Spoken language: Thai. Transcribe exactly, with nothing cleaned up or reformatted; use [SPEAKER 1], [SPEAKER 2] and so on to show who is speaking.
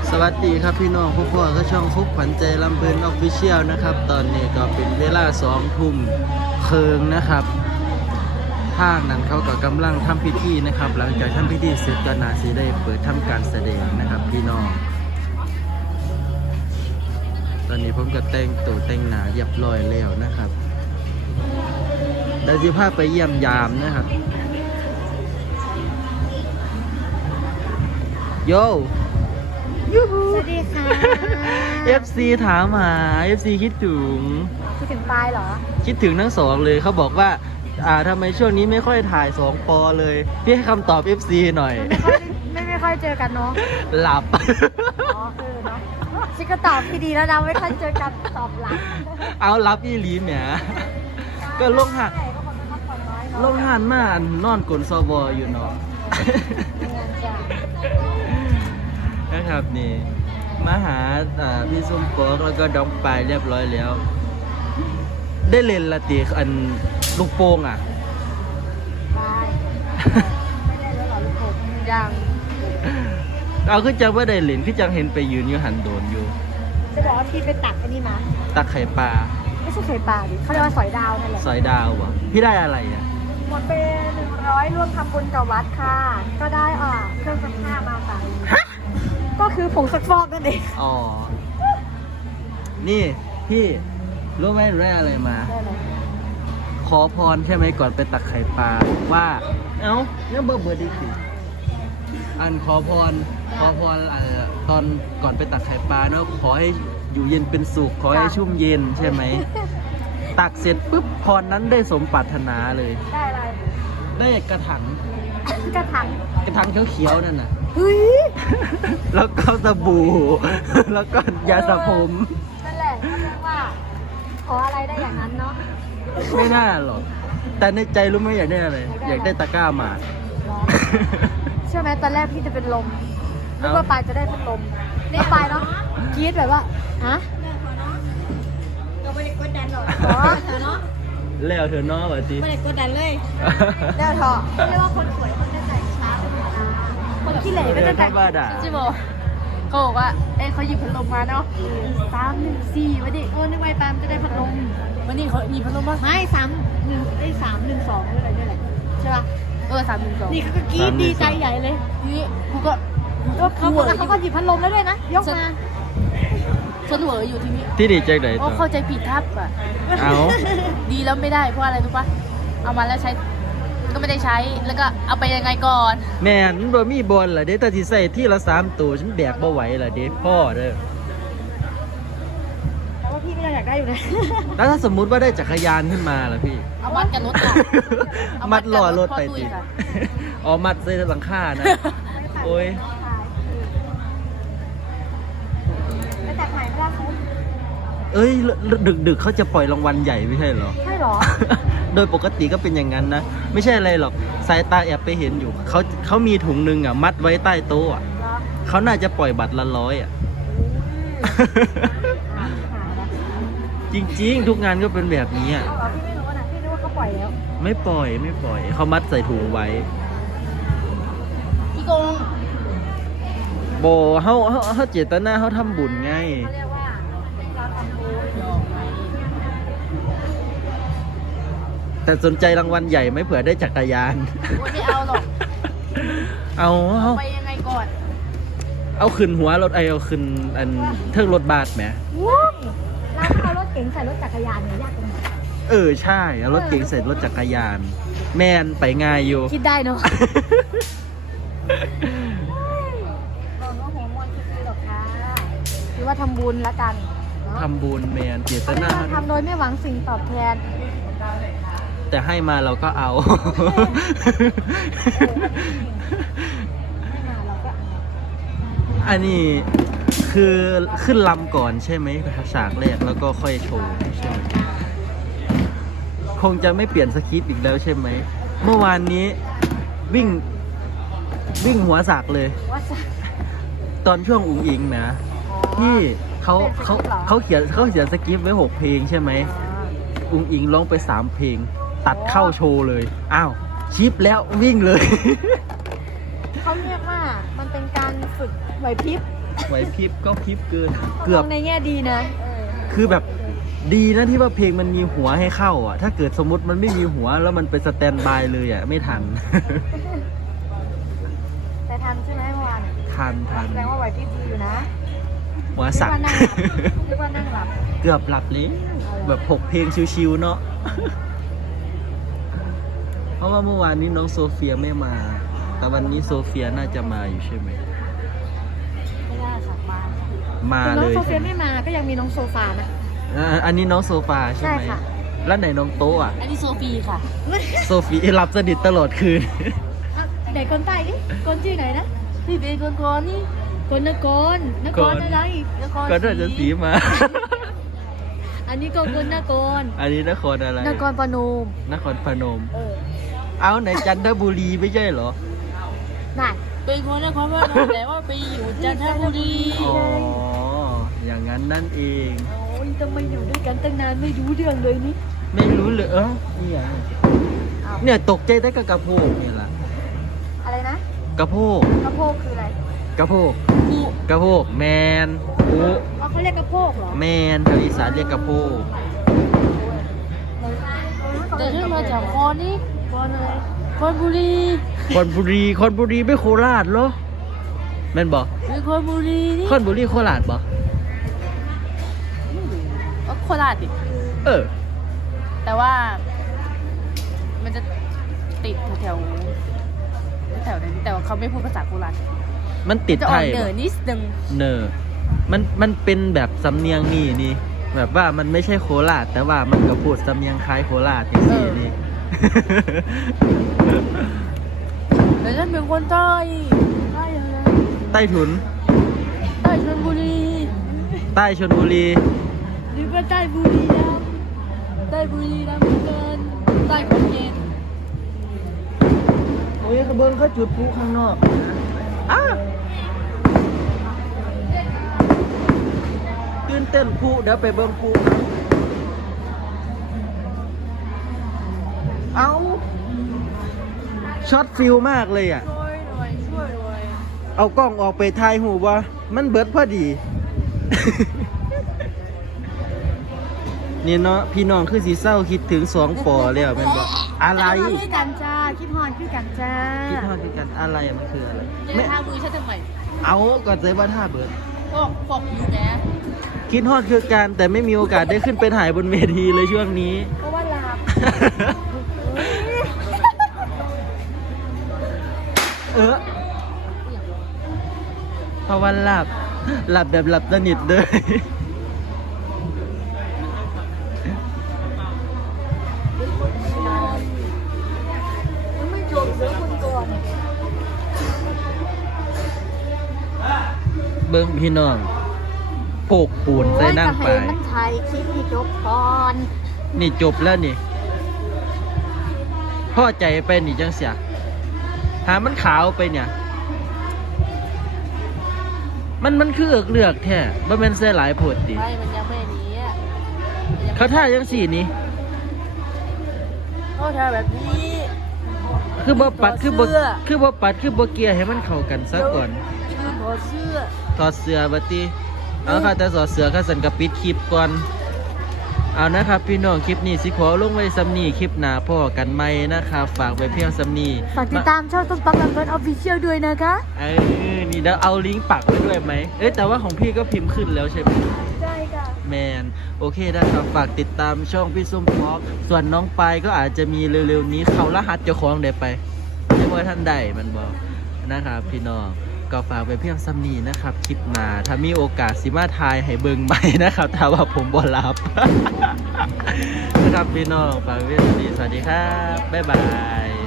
[SPEAKER 1] สวัสดีครับพี่น้องพวกพ่อก็ช่องฟุกขวัญใจลำเพลินออฟฟิเชียลนะครับตอนนี้ก็เป็นเวลาสองทุ่มเคิงนะครับทางนั้นเขาก็กำลังทำพิธีนะครับหลังจากทำพิธีเสร็จก็น่าสิได้เปิดทำการแสดงนะครับพี่น้องตอนนี้ผมก็แต่งตัวแต่งหน้าเรียบร้อยแล้วนะครับได้สิพาไปเยี่ยมยามนะครับโยยูฮู
[SPEAKER 2] สวัสดีค่ะ
[SPEAKER 1] เอฟ ซี ถามหา เอฟ ซี คิดถึง
[SPEAKER 2] คิดถึงปลายเหรอ
[SPEAKER 1] คิดถึงทั้งสองเลยเขาบอกว่าอ่าทำไมช่วงนี้ไม่ค่อยถ่ายสองปอเลยพี่ให้คำตอบ เอฟ ซี หน่อย
[SPEAKER 2] ไม่ค่อยไม่ไม่ค่อยเจอกันเนาะ
[SPEAKER 1] หลับ
[SPEAKER 2] อ๋อคือเนาะชิคก็ตอบที่ดีแล้วนะไม่ค่อยเจอกันตอบหลัง
[SPEAKER 1] เอารับอีหลีแหมก็ลงหัน
[SPEAKER 2] ใช่ก็คนไม่พักผ่อนน้อยเนาะ
[SPEAKER 1] ลงหันมานอนกลนซอบออยู่เนาะ
[SPEAKER 2] มีงานจ้ะ
[SPEAKER 1] นะครับนี่มาหาอ่าพี่ส้มปอกแล้วก็ดองปลายเรียบร้อยแล้ว ได้เล่นละตีอันลูกโป่งอ่ะ
[SPEAKER 2] บายไม่ได้แล้วเหรอลูกผมยัง
[SPEAKER 1] เอาคือจังว่าได้เล่นคือจังเห็นไปยืนอยู่หันโดนอยู่
[SPEAKER 2] จะบอกว่าพี่ไปตักอันนี้มา
[SPEAKER 1] ตักไข่ปลา
[SPEAKER 2] ไม่ใช่ไข่ปลาดิเขาเรียกว่าสอยดาวนั่นแหละ
[SPEAKER 1] สอยดาววะพี่ได้อะไรอ่ะ
[SPEAKER 2] หมดเป็นหนึ่งร้อยร่วมทำบุญกับวัดค่ะ ก็ได้อ่าเครื่องซักผ้ามาค่ะก็คือผงซักฟอกนั่นเอง
[SPEAKER 1] อ๋อ นี่พี่รู้ไหมได้อะไรมา
[SPEAKER 2] ได้เลย
[SPEAKER 1] ขอพรใช่ไหมก่อนไปตักไข่ปลาว่า เอ้าเนี่ยเบอร์เบอร์ดีสิอันขอพร ขอพรเอ่อตอนก่อนไปตักไข่ปลาเนาะขอให้อยู่เย็นเป็นสุข ขอให้ชุ่มเย็นใช่ไหม ตักเสร็จปุ๊บพรนั้นได้สมปรารถนาเลย
[SPEAKER 2] ได้อะไร
[SPEAKER 1] ได้กระถัง
[SPEAKER 2] กระถาง
[SPEAKER 1] กระถังเขียวๆนั่นน่ะ
[SPEAKER 2] เฮ้ย
[SPEAKER 1] แล้วก็สบู่ แล้วก็ยาสระผม
[SPEAKER 2] นั่นแหละเขาเรียกว่า ขออะไรได้อย่างนั้นเนาะ
[SPEAKER 1] ไม่น่าหรอก แต่ในใจรู้ไหมอยากได้อะไร อยากได้ตะกร้าหมาก
[SPEAKER 2] เนาะเชื่อไหมตอนแรกพี่จะเป็นลมนึก
[SPEAKER 1] เอ้า
[SPEAKER 2] ว่าปายจะได้พัดลมแล้วปายเนาะกรี๊ดแบบว่าฮะ
[SPEAKER 3] เราไม่ได้กดดันหรอก
[SPEAKER 2] อ๋อ
[SPEAKER 3] เนาะ
[SPEAKER 1] แล้วเธอเนาะแบบนี้
[SPEAKER 3] ไม่ได้กดดันเลย
[SPEAKER 2] แล้วเถอะเรียกว่าคนสวยคนจะแต่งช้าเป็นธรรมดาคนขี้เหร่ก็จะแต่ง
[SPEAKER 1] ธรรมดา
[SPEAKER 2] จิโบเขาบอกว่า เอ้ยเขาหยิบพัดลมมาเนาะสามหนึ่งสี่วันนี้เออนึกว่าปายมันจะได้พัดลมวันนี้เขาหยิบพัดลมมาไม่สามหนึ่งไอ้สามหนึ่งสองด้วยอะไรด้วยแหละใช่ป่ะเออสามหนึ่งสองนี่เขาก็กรี๊ดดีใจใหญ่เลยนี่กูก็เขาก็เขาก็หยิบพัดลมแล้วด้วยนะยกมาสนเหวออยู่ทีนี้
[SPEAKER 1] ที่ดีใจไหน
[SPEAKER 2] โอ้
[SPEAKER 1] ต่อ
[SPEAKER 2] เข้าใจผิดครับอ่ะ
[SPEAKER 1] เอา
[SPEAKER 2] ดีแล้วไม่ได้เพราะอะไรรู้ปะเอามาแล้วใช้ก็ไม่ได้ใช้แล้วก็เอาไปยังไงก่อน
[SPEAKER 1] แม่นบ่มีบอลเหรอเด้แต่ที่ใส่ที่ละสามตัวฉันแบกบ่ไหวเหรอเด้พ่อเด้อ
[SPEAKER 2] แต่ว่าพี่ก็ยังอยากได้อยู่นะ
[SPEAKER 1] แล้วถ้าสมมุติว่าได้จักรยานขึ้นมาล่ะพี่
[SPEAKER 2] เอามัดกับรถก่อนเอามั
[SPEAKER 1] มัด
[SPEAKER 2] ดกับ
[SPEAKER 1] ล้อ
[SPEAKER 2] ร
[SPEAKER 1] ร
[SPEAKER 2] ถ
[SPEAKER 1] ถไป
[SPEAKER 2] พ่อตุ้
[SPEAKER 1] ติ
[SPEAKER 2] ยค่ะ
[SPEAKER 1] อ๋อมัดใส่หลังคานะ โอ้ย
[SPEAKER 2] ไปตัดใหม่ไม่ได้คุณ
[SPEAKER 1] เอ้ยดึกดึกๆเขาจะปล่อยรางวัลใหญ่ไม่ใช่เหรอ
[SPEAKER 2] ใช่หรอ
[SPEAKER 1] โดยปกติก็เป็นอย่างนั้นนะ ไม่ใช่อะไรหรอกสายตาแอบไปเห็นอยู่เขาเขามีถุงหนึงอ่ะมัดไว้ใต้โต๊ะอ่ะ
[SPEAKER 2] เหรอ
[SPEAKER 1] เขาน่าจะปล่อยบัตรละร้อยอ่ะ
[SPEAKER 2] หาหานะ
[SPEAKER 1] จริงๆ ทุกงานก็เป็นแบบนี้อ่ะ
[SPEAKER 2] เอาเหรอพี่ไม่รู้นะพี่นึกว่าเขาปล่อยแล้ว
[SPEAKER 1] ไม่ปล่อยไม่ปล่อยเขามัดใส่ถุงไว้
[SPEAKER 2] พี่โกง
[SPEAKER 1] โบเขาเขาเขาเจตนาเขาทำบุญไง
[SPEAKER 2] เขาเรียกว่าเราทำบุญ
[SPEAKER 1] แต่สนใจรางวัลใหญ่ไหม่เผื่อได้จักรยาน
[SPEAKER 2] โอ้ยไม่เอาหรอก
[SPEAKER 1] เอาเอา
[SPEAKER 2] ไปยังไงก่อน
[SPEAKER 1] เอาขึ้นหัวรถไอเอาขึ้นอันเทิงรถบาสไหม
[SPEAKER 2] ว้ายแล้วถ้าเอารถเก๋งใส่รถจักรยานเนี่ยยากตรงไหน
[SPEAKER 1] เออใช่เอารถเก๋งใส่รถจักรยาน แมนไปง่ายอยู่
[SPEAKER 2] คิดได้เนาะเราเนาะหัวมวนคิดดีหรอกค่ะคือว่าทำบุญละกันเนาะ
[SPEAKER 1] ทำบุญแมนเจต
[SPEAKER 2] เขาเรีย
[SPEAKER 1] นาก
[SPEAKER 2] ว่าทำโดยไม่หวังสิ่งตอบแทน
[SPEAKER 1] แต่ให้มาเราก็เอา
[SPEAKER 2] ไม่มาเราก็เอา
[SPEAKER 1] อันนี้คือขึ้นลำก่อนใช่ไหมฉากแรกแล้วก็ค่อยโชว์ใช่ไหมคงจะไม่เปลี่ยนสคริปต์อีกแล้วใช่ไหมเมื่อวานนี้วิ่งวิ่งหัวสากเลย
[SPEAKER 2] ว่าจะ
[SPEAKER 1] ตอนช่วงอุ๋งอิงนะที่เขาเขาเขาเขียนเขาเขียนสคริปต์ไว้หกเพลงใช่ไหมอุ๋งอิงร้องไปสามเพลง ตัดเข้าโชว์เลยอ้าวชิปแล้ววิ่งเลย
[SPEAKER 2] เขาเรียกว่ามันเป็นการฝึกไหวพริบ
[SPEAKER 1] ไหวพริบก็พริบเกิน
[SPEAKER 2] เกื
[SPEAKER 1] เกื
[SPEAKER 2] อ
[SPEAKER 1] อ
[SPEAKER 2] บบ ในแง่ดีนะ
[SPEAKER 1] คือแบบดีนะที่ว่าเพลงมันมีหัวให้เข้าอ่ะ ถ้าเกิดสมมติมันไม่มีหัวแล้วมันเป็นสแตนบายเลยอ่ะ ไม่ทัน
[SPEAKER 2] แต่ทันใช่ไหมเมื่อวาน
[SPEAKER 1] ทันทัน
[SPEAKER 2] แสดงว่าไหวพริบดีอยู่นะ
[SPEAKER 1] หัวสัก
[SPEAKER 2] เรียกว่านั่งหลับ
[SPEAKER 1] เกือบหลับเลยแบบหกเพลงชิวๆเนาะ เพราะว่าเมื่อวานนี้น้องโซเฟียไม่มา แต่วันนี้โซเฟียน่าจะมาอยู่ใช่ไหม
[SPEAKER 2] ไม่ได้ค่ะมา
[SPEAKER 1] มา
[SPEAKER 2] น้
[SPEAKER 1] เล
[SPEAKER 2] อง
[SPEAKER 1] ย
[SPEAKER 2] โซเฟี
[SPEAKER 1] ใช่
[SPEAKER 2] ย
[SPEAKER 1] ไหม
[SPEAKER 2] ไม่มาก็ยังมีน้องโซฟานะ
[SPEAKER 1] อ่าอันนี้น้องโซฟาใช่ไหม
[SPEAKER 2] ใช่ค่ะ
[SPEAKER 1] แล้วไหนน้องโต๊ะอ่ะ
[SPEAKER 2] อันนี้โซฟีค่ะ
[SPEAKER 1] โซฟีหลับสนิทตลอดคืน
[SPEAKER 2] เด็กคนใต้ดิคนชื่อไหนนะพี่เป็นคนกรนี่คนนครนครอะไรนคร
[SPEAKER 1] ก็น่าจะสีมา
[SPEAKER 2] อันนี้ก็คนนคร
[SPEAKER 1] อันนี้นครอะไร
[SPEAKER 2] นครพนม
[SPEAKER 1] นครพนม
[SPEAKER 2] เออ
[SPEAKER 1] เอาไหนจันทบุรีไม่ใช่เหรอ
[SPEAKER 2] นั่นเป็นคนนครพนมแต่ว่าไปอยู่จันทบุรี
[SPEAKER 1] อ๋อ อย่างนั้นนั่นเอง
[SPEAKER 2] โอ้ยทำไมอยู่ด้วยกันตั้งนานไม่รู้เรื่องเลยนี่
[SPEAKER 1] ไม่รู้เลยเอ้านี่ไงเนี่ยตกใจได้กับกระโพกเนี่ยล่ะ
[SPEAKER 2] อะไรนะ
[SPEAKER 1] กระโพก
[SPEAKER 2] กระโพกคืออะไร
[SPEAKER 1] กระโพก
[SPEAKER 2] กู
[SPEAKER 1] กระโพกแมนอุ
[SPEAKER 2] อ๋อเขาเรียกกระโพกเหรอ
[SPEAKER 1] แมนทางอีสานเรียกกระโพก
[SPEAKER 2] แต่ชื่อมาจากคอนนี่คอนอะไรคอนบุรี
[SPEAKER 1] คอนบุรีคอนบุรีไม่โคราชเหรอแม่นบอก
[SPEAKER 2] เป็นคอนบุรีนี่
[SPEAKER 1] คอนบุรีโคราชบอก
[SPEAKER 2] ก็โคราชดิ
[SPEAKER 1] เออ
[SPEAKER 2] แต่ว่า มันจะติดแถวๆแถวๆนั้นแต่ว่าเขาไม่พูดภาษาโคราช
[SPEAKER 1] มันติด
[SPEAKER 2] จะอ
[SPEAKER 1] ไท
[SPEAKER 2] อก
[SPEAKER 1] ย
[SPEAKER 2] เหนื
[SPEAKER 1] บ่
[SPEAKER 2] อนิดนึง
[SPEAKER 1] เนอมันมันเป็นแบบสำเนียงนี่นี่ แบบว่ามันไม่ใช่โคราชแต่ว่ามันก็พูดสำเนียงคล้ายโคราชอย่างนี้นี่
[SPEAKER 2] แต่ฉันเป็นคนใต้ใต้อะไร
[SPEAKER 1] ใต้ถุน
[SPEAKER 2] ใต้ชลบุรี
[SPEAKER 1] ใต้ชลบุรี
[SPEAKER 2] หรือว่าใต้บุรีรัมย์ใต้บุรีรัมย์เหมือนกันใต้ขอนแก่น
[SPEAKER 1] โอ้ยขบวนเขาจุดพลุข้างนอกอ้าตื่นเต้นพลุเดี๋ยวไปเบิ่งพลุเอาช็อตฟิลมากเลยอ่ะ
[SPEAKER 2] ช่วยหน่อยช่วยหน่อย
[SPEAKER 1] เอากล้องออกไปถ่ายหูว่ามันเบิดพอดี นี่เนาะพี่น้องคือสีเศร้าคิดถึงสองปอแล้วแม่นบอกอะไร
[SPEAKER 2] คิดกันจ้าคิดฮอนคิดกันจ้า
[SPEAKER 1] คิดทอดคือกันอะไรอะมันคืออะไร
[SPEAKER 2] จะ
[SPEAKER 1] ไม่
[SPEAKER 2] ทามือฉันทำไม
[SPEAKER 1] เอาก่อนเลยว่าท่าเบิด
[SPEAKER 2] ฟอกฟอกอยู่นะ
[SPEAKER 1] คิดฮอดคือการแต่ไม่มีโอกาสได้ขึ้นไปถ่ายบนเวทีเลยช่วงนี้
[SPEAKER 2] เพราะว่าลาบ
[SPEAKER 1] เออเพราะว่าหลับ หลับแบบหลับสนิทเลย
[SPEAKER 2] ยังไม่จบเสือคนก่อน
[SPEAKER 1] เบิ้งพี่น้องโปกปูนใส่นั่งไป
[SPEAKER 2] มันไทยคลิปให้จบก่อน
[SPEAKER 1] นี่จบแล้วนี่พ่อใจไปนี่จังเสียหามันขาวไปเนี่ย มันมันคือเอือกเลือกแท้บ่แม่นใส่หลายโพดดิ
[SPEAKER 2] ไม่มันยังไม่นี้อ่ะ
[SPEAKER 1] เขาท่าจังสี่นี่
[SPEAKER 2] เขาทำแบบนี้
[SPEAKER 1] คือบ่ปัดคือบ่
[SPEAKER 2] เสื้อ
[SPEAKER 1] คือบ่ปัดคือบ่เกลียให้มันเข้ากันซะก่อน
[SPEAKER 2] คือถอดเสื้อ
[SPEAKER 1] ถอดเสื้อบัดนี้เอาค่ะแต่ถอดเสื้อค่ะสันกับปิดคลิปก่อนเอานะครับพี่น้องคลิปนี้สิขอลงไว้ซ้ำนี้คลิปหน้าพ่อกันใหม่นะครับฝากไว้เพียงซ้ำนี้
[SPEAKER 2] ฝากติดตามช่องต้นปังลำเบิร์นออฟฟิเชียลด้วยนะคะ
[SPEAKER 1] เออนี่เดี๋ยวเอาลิงก์ปักไว้ด้วยไหมเอ้ยแต่ว่าของพี่ก็พิมพ์ขึ้นแล้วใช่ไหม
[SPEAKER 2] ได้ค่ะ
[SPEAKER 1] แมนโอเคนะครับฝากติดตามช่องพี่ส้มพอกส่วนน้องปายก็อาจจะมีเร็วๆนี้เขารหัสเจ้าของได้ไปไม่ว่าท่านใดมันบอกนะครับพี่น้องก็ฝากไปเพียงซ้ำนี้นะครับคลิปหน้าถ้ามีโอกาสสิมาทายให้เบิ่งใหม่นะครับถ้าว่าผมบ่รับ นะครับพี่น้องฝากไว้ซ้ำนี้สวัสดีครับบ๊ายบาย